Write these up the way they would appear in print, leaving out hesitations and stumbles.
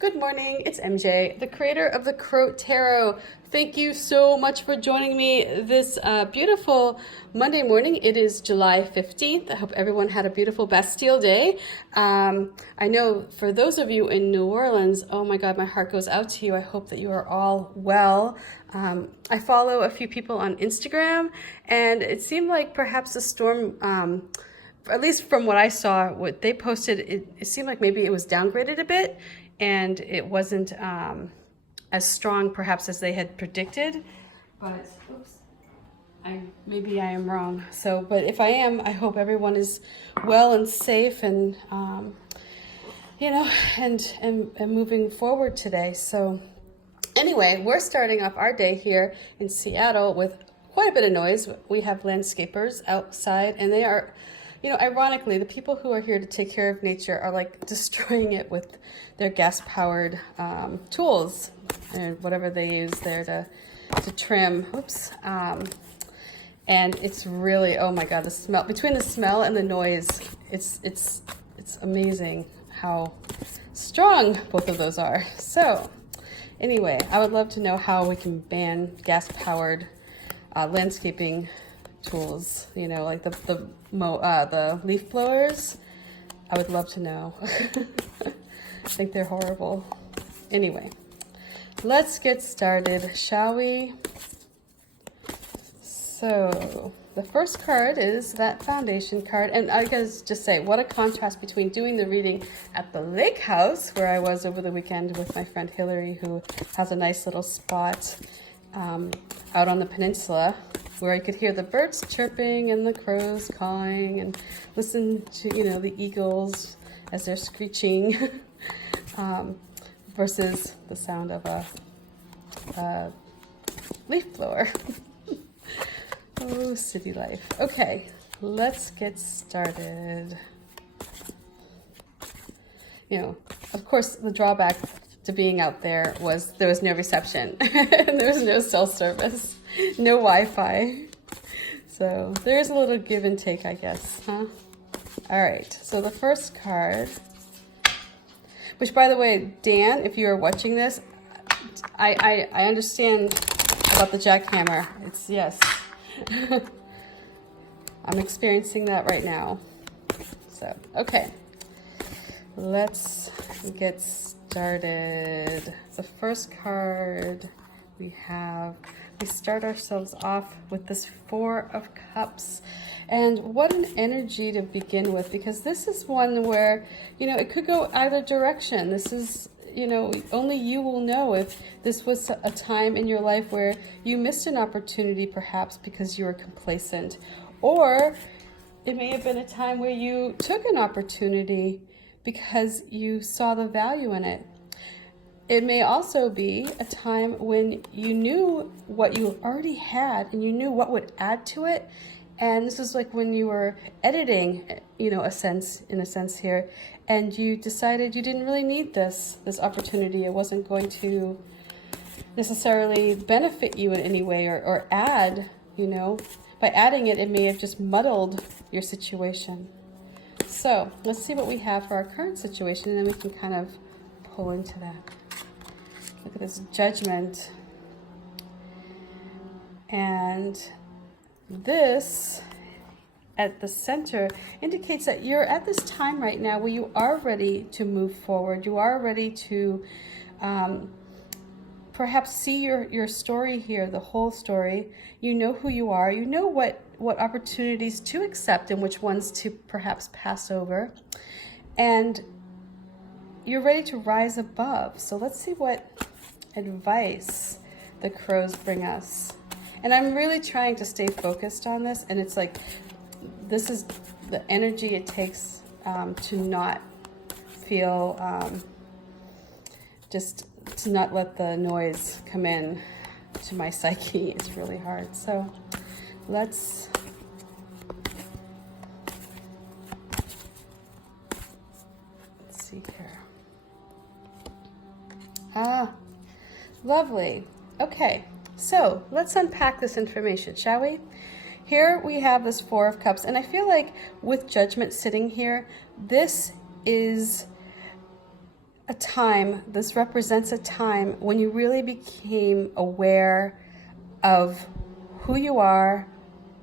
Good morning, it's MJ, the creator of the Crow Tarot. Thank you so much for joining me this beautiful Monday morning. It is July 15th. I hope everyone had a beautiful Bastille Day. I know for those of you in New Orleans, oh my God, my heart goes out to you. I hope that you are all well. I follow a few people on Instagram, and it seemed like perhaps the storm, at least from what I saw, what they posted, it seemed like maybe it was downgraded a bit, and it wasn't as strong perhaps as they had predicted. But oops, maybe I am wrong. So, but if I am, I hope everyone is well and safe, and and moving forward today. So anyway, we're starting off our day here in Seattle with quite a bit of noise. We have landscapers outside, and they are, ironically, the people who are here to take care of nature are like destroying it with their gas-powered tools and whatever they use there to trim. Oops. And it's really, oh my God, the smell, between the smell and the noise, it's amazing how strong both of those are. So anyway, I would love to know how we can ban gas-powered landscaping tools, like the leaf blowers. I would love to know. I think they're horrible. Anyway, let's get started, shall we? So the first card is that foundation card, and I gotta just say, what a contrast between doing the reading at the lake house, where I was over the weekend with my friend Hillary, who has a nice little spot out on the peninsula, where I could hear the birds chirping and the crows cawing and listen to, the eagles as they're screeching, versus the sound of a leaf blower. Oh, city life. Okay, let's get started. Of course, the drawback to being out there was there was no reception and there was no cell service, no Wi-Fi. So there's a little give and take, I guess, huh? All right, so the first card, which, by the way, Dan, if you are watching this, I understand about the jackhammer. It's yes. I'm experiencing that right now. So, okay. Let's get started. The first card we start ourselves off with this Four of Cups. And what an energy to begin with, because this is one where, it could go either direction. This is, only you will know if this was a time in your life where you missed an opportunity, perhaps because you were complacent. Or it may have been a time where you took an opportunity because you saw the value in it. It may also be a time when you knew what you already had and you knew what would add to it. And this is like when you were editing, in a sense here, and you decided you didn't really need this opportunity. It wasn't going to necessarily benefit you in any way or add, By adding it, it may have just muddled your situation. So let's see what we have for our current situation, and then we can kind of pull into that. Look at this Judgment. And this at the center indicates that you're at this time right now where you are ready to move forward. You are ready to perhaps see your story here, the whole story. You know who you are. You know what opportunities to accept and which ones to perhaps pass over. And you're ready to rise above. So let's see what advice the crows bring us. And I'm really trying to stay focused on this, and it's like, this is the energy it takes to not feel, just to not let the noise come in to my psyche. It's really hard. So let's see here. Ah, lovely. Okay. So let's unpack this information, shall we? Here we have this Four of Cups, and I feel like with Judgment sitting here, this is a time, this represents a time when you really became aware of who you are,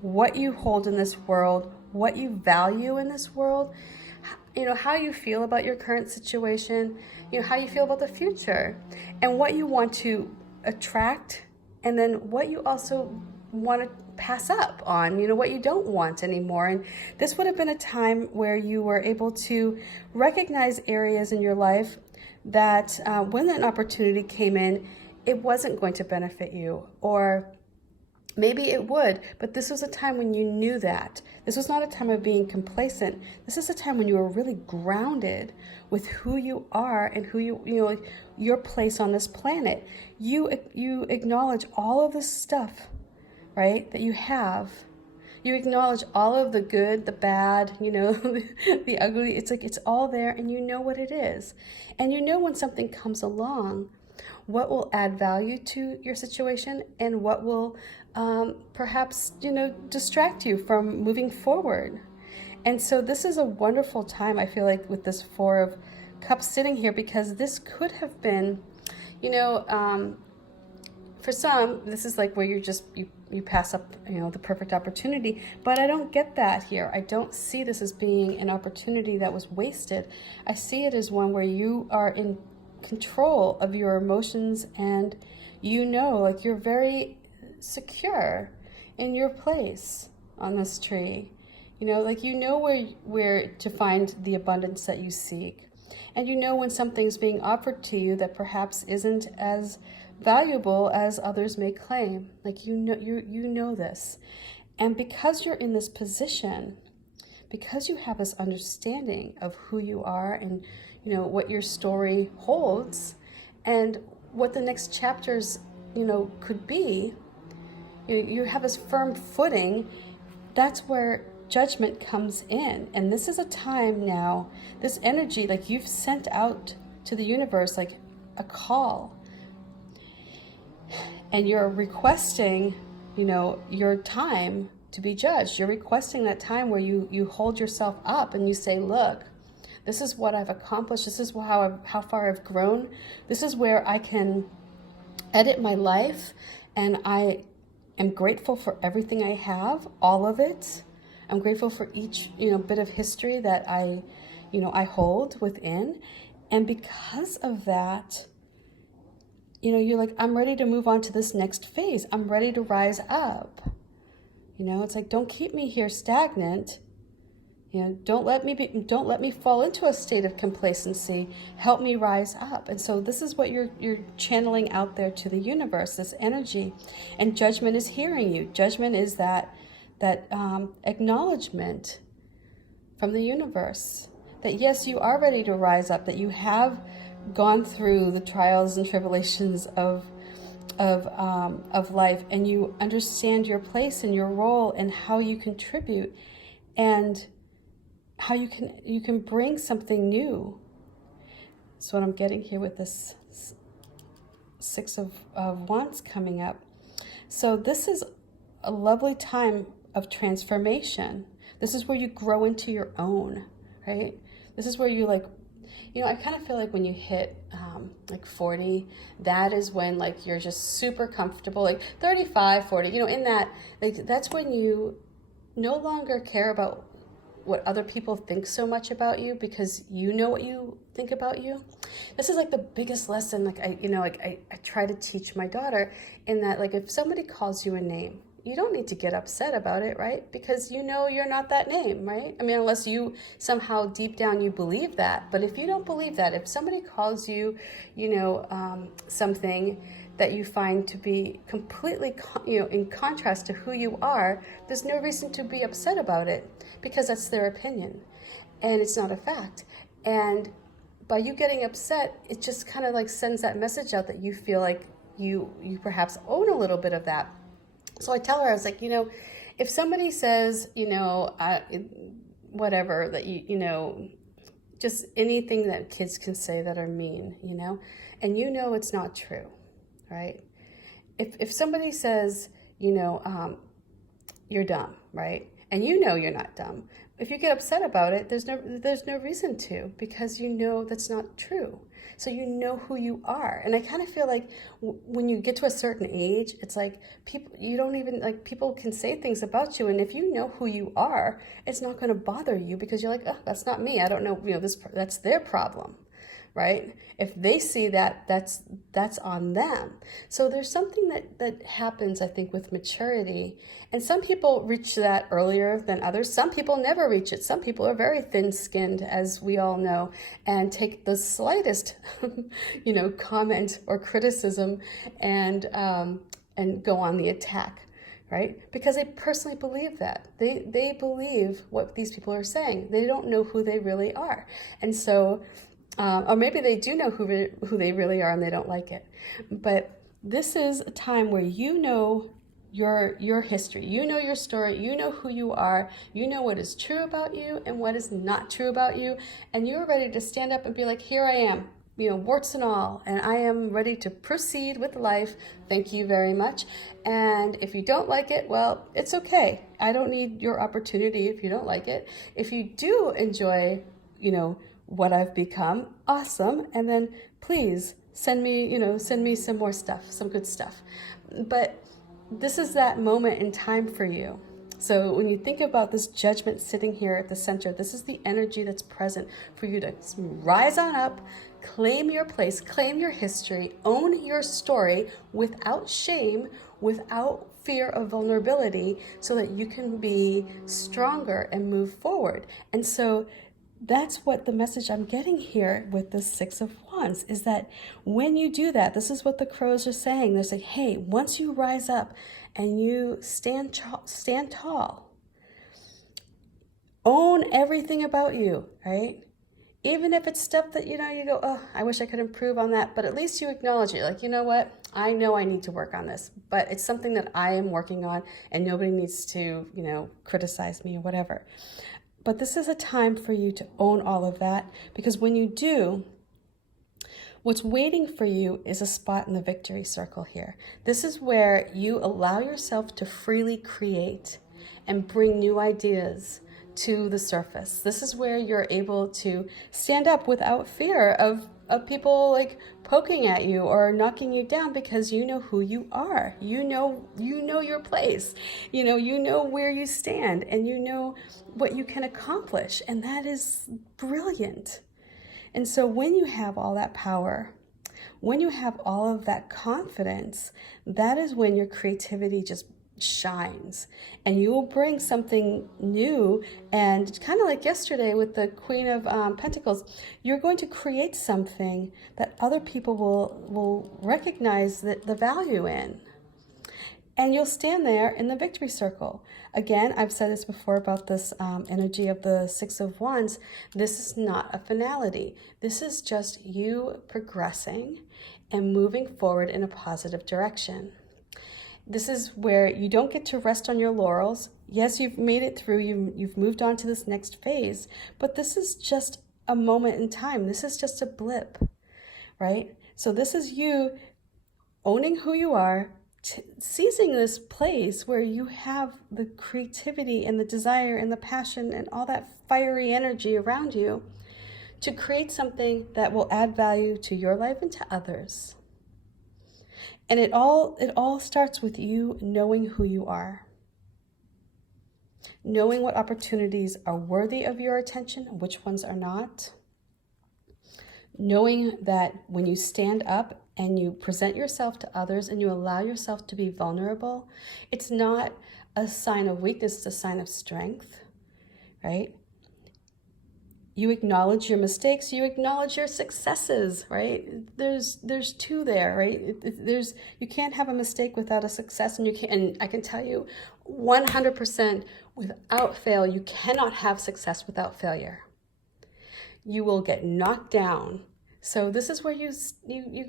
what you hold in this world, what you value in this world, how you feel about your current situation, how you feel about the future, and what you want to attract, and then what you also want to pass up on, what you don't want anymore. And this would have been a time where you were able to recognize areas in your life that when an opportunity came in, it wasn't going to benefit you, or maybe it would, but this was a time when you knew that. This was not a time of being complacent. This is a time when you were really grounded with who you are and who your place on this planet. You acknowledge all of this stuff, right, that you have. You acknowledge all of the good, the bad, the ugly. It's like it's all there, and you know what it is. And you know when something comes along, what will add value to your situation and what will perhaps, distract you from moving forward. And so this is a wonderful time, I feel like, with this Four of Cups sitting here, because this could have been, for some, this is like where you pass up, the perfect opportunity. But I don't get that here. I don't see this as being an opportunity that was wasted. I see it as one where you are in control of your emotions, and like you're very secure in your place on this tree. Like where to find the abundance that you seek. And when something's being offered to you that perhaps isn't as valuable as others may claim. Like you know this. And because you're in this position, because you have this understanding of who you are and what your story holds and what the next chapters could be, you have this firm footing. That's where judgment comes in. And this is a time now, this energy, like you've sent out to the universe like a call, and you're requesting your time to be judged. You're requesting that time where you hold yourself up and you say, look, this is what I've accomplished. This is how far I've grown. This is where I can edit my life, and I am grateful for everything I have, all of it. I'm grateful for each bit of history that I hold within, and because of that, you're like, I'm ready to move on to this next phase. I'm ready to rise up. It's like, don't keep me here stagnant. Don't let me fall into a state of complacency. Help me rise up. And so this is what you're channeling out there to the universe, this energy. And judgment is hearing you. Judgment is that acknowledgement from the universe that yes, you are ready to rise up, that you have gone through the trials and tribulations of life, and you understand your place and your role and how you contribute and how you can bring something new. That's what I'm getting here with this Six of Wands coming up. So this is a lovely time of transformation. This is where you grow into your own, right? This is where you I kind of feel like when you hit 40, that is when you're just super comfortable, 35, 40, in that, that's when you no longer care about what other people think so much about you, because you know what you think about you. This is the biggest lesson, I try to teach my daughter, in that if somebody calls you a name, you don't need to get upset about it, right? Because you're not that name, right? I mean, unless you somehow deep down you believe that. But if you don't believe that, if somebody calls you, something that you find to be completely, in contrast to who you are, there's no reason to be upset about it, because that's their opinion and it's not a fact. And by you getting upset, it just kind of sends that message out that you feel like you perhaps own a little bit of that. So I tell her, I was like, if somebody says, whatever, that just anything that kids can say that are mean, and it's not true, right? If somebody says, you're dumb, right? And you're not dumb. If you get upset about it, there's no reason to, because that's not true. So you know who you are. And I kind of feel like when you get to a certain age, it's like people, you don't even, like, people can say things about you. And if you know who you are, it's not going to bother you because you're like, oh, that's not me. I don't know, that's their problem. Right? If they see that, that's on them. So there's something that happens, I think, with maturity. And some people reach that earlier than others. Some people never reach it. Some people are very thin-skinned, as we all know, and take the slightest, comment or criticism and go on the attack. Right? Because they personally believe that. They believe what these people are saying. They don't know who they really are. And so, or maybe they do know who they really are and they don't like it. But this is a time where you know your history, you know your story, you know who you are, you know what is true about you and what is not true about you, and you're ready to stand up and be like, here I am, warts and all, and I am ready to proceed with life. Thank you very much. And if you don't like it, well, it's okay. I don't need your opportunity if you don't like it. If you do enjoy, what I've become, awesome. And then please send me some more stuff, some good stuff. But this is that moment in time for you. So when you think about this judgment sitting here at the center, this is the energy that's present for you to rise on up, claim your place, claim your history, own your story without shame, without fear of vulnerability, so that you can be stronger and move forward. And so that's what the message I'm getting here with the Six of Wands is, that when you do that, this is what the crows are saying. They're saying, hey, once you rise up and you stand tall, own everything about you, right? Even if it's stuff that, you go, oh, I wish I could improve on that. But at least you acknowledge it. Like, you know what? I know I need to work on this, but it's something that I am working on and nobody needs to, criticize me or whatever. But this is a time for you to own all of that, because when you do, what's waiting for you is a spot in the victory circle here. This is where you allow yourself to freely create and bring new ideas to the surface. This is where you're able to stand up without fear of people like poking at you or knocking you down, because you know who you are. You know your place. You know where you stand, and you know what you can accomplish, and that is brilliant. And so when you have all that power, when you have all of that confidence, that is when your creativity just shines, and you will bring something new. And kind of like yesterday with the Queen of Pentacles, you're going to create something that other people will recognize the value in. And you'll stand there in the victory circle. Again, I've said this before about this energy of the Six of Wands. This is not a finality. This is just you progressing and moving forward in a positive direction. This is where you don't get to rest on your laurels. Yes, you've made it through. You've moved on to this next phase. But this is just a moment in time. This is just a blip, right? So this is you owning who you are, seizing this place where you have the creativity and the desire and the passion and all that fiery energy around you to create something that will add value to your life and to others. And it all starts with you knowing who you are, knowing what opportunities are worthy of your attention, which ones are not, knowing that when you stand up and you present yourself to others and you allow yourself to be vulnerable, it's not a sign of weakness, it's a sign of strength, right? You acknowledge your mistakes, you acknowledge your successes, right? There's two there, right? You can't have a mistake without a success, and I can tell you 100% without fail, you cannot have success without failure. You will get knocked down. So this is where you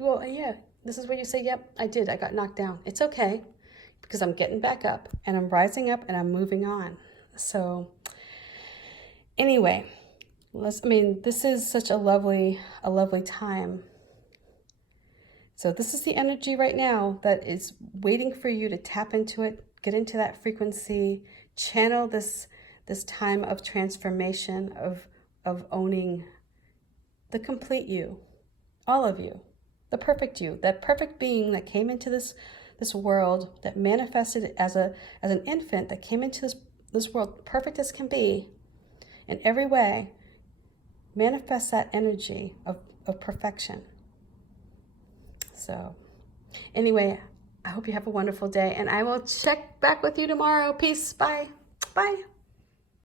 go, yeah, this is where you say, yep, I got knocked down. It's okay, because I'm getting back up and I'm rising up and I'm moving on. So anyway, this is such a lovely time. So this is the energy right now that is waiting for you to tap into it, get into that frequency, channel this time of transformation, of owning the complete you, all of you, the perfect you, that perfect being that came into this world, that manifested as an infant, that came into this world perfect as can be in every way. Manifest that energy of perfection. So anyway, I hope you have a wonderful day, and I will check back with you tomorrow. Peace. Bye. Bye.